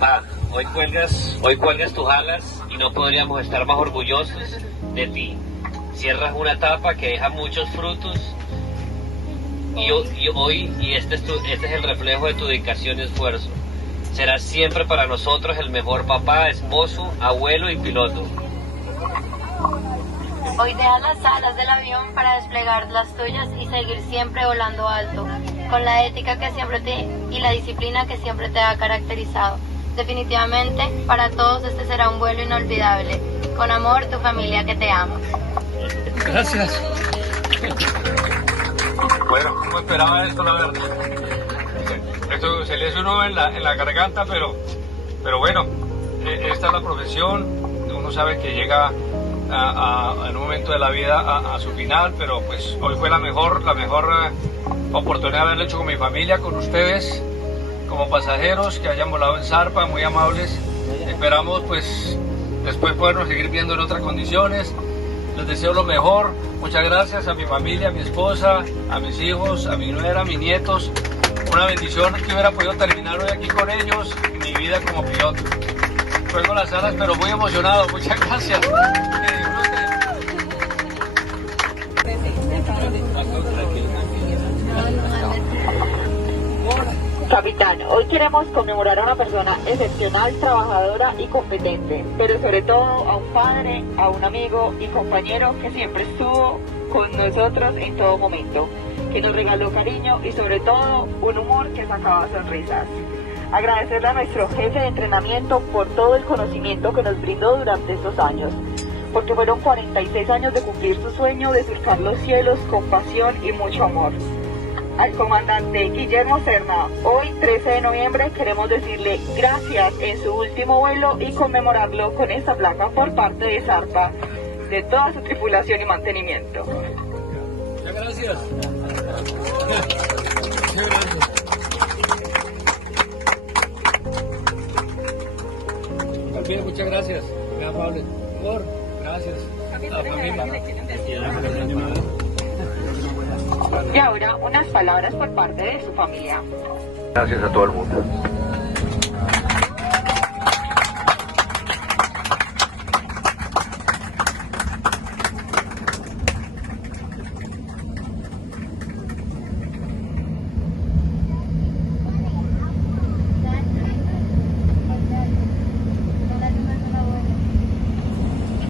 Pa, hoy cuelgas tus alas y no podríamos estar más orgullosos de ti. Cierras una etapa que deja muchos frutos y este es el reflejo de tu dedicación y esfuerzo. Serás siempre para nosotros el mejor papá, esposo, abuelo y piloto. Hoy dejas las alas del avión para desplegar las tuyas y seguir siempre volando alto, con la ética y la disciplina que siempre te ha caracterizado. Definitivamente, para todos este será un vuelo inolvidable. Con amor, tu familia que te ama. Gracias. Bueno, no esperaba esto, la verdad. Esto se le hace uno en la garganta, pero bueno, esta es la profesión. Uno sabe que llega en un momento de la vida a su final, pero pues hoy fue la mejor oportunidad de haberlo hecho con mi familia, con ustedes, como pasajeros que hayan volado en zarpa, muy amables. Esperamos pues después podernos seguir viendo en otras condiciones. Les deseo lo mejor. Muchas gracias a mi familia, a mi esposa, a mis hijos, a mi nuera, a mis nietos. Una bendición que hubiera podido terminar hoy aquí con ellos, mi vida como piloto. Juego las alas, pero muy emocionado. Muchas gracias. Capitán, hoy queremos conmemorar a una persona excepcional, trabajadora y competente, pero sobre todo a un padre, a un amigo y compañero que siempre estuvo con nosotros en todo momento, que nos regaló cariño y sobre todo un humor que sacaba sonrisas. Agradecerle a nuestro jefe de entrenamiento por todo el conocimiento que nos brindó durante estos años, porque fueron 46 años de cumplir su sueño de surcar los cielos con pasión y mucho amor. Al comandante Guillermo Serna, hoy 13 de noviembre queremos decirle gracias en su último vuelo y conmemorarlo con esta placa por parte de Zarpa, de toda su tripulación y mantenimiento. Muchas gracias. También muchas gracias, muy amable. Amor, gracias. Y ahora unas palabras por parte de su familia. Gracias a todo el mundo.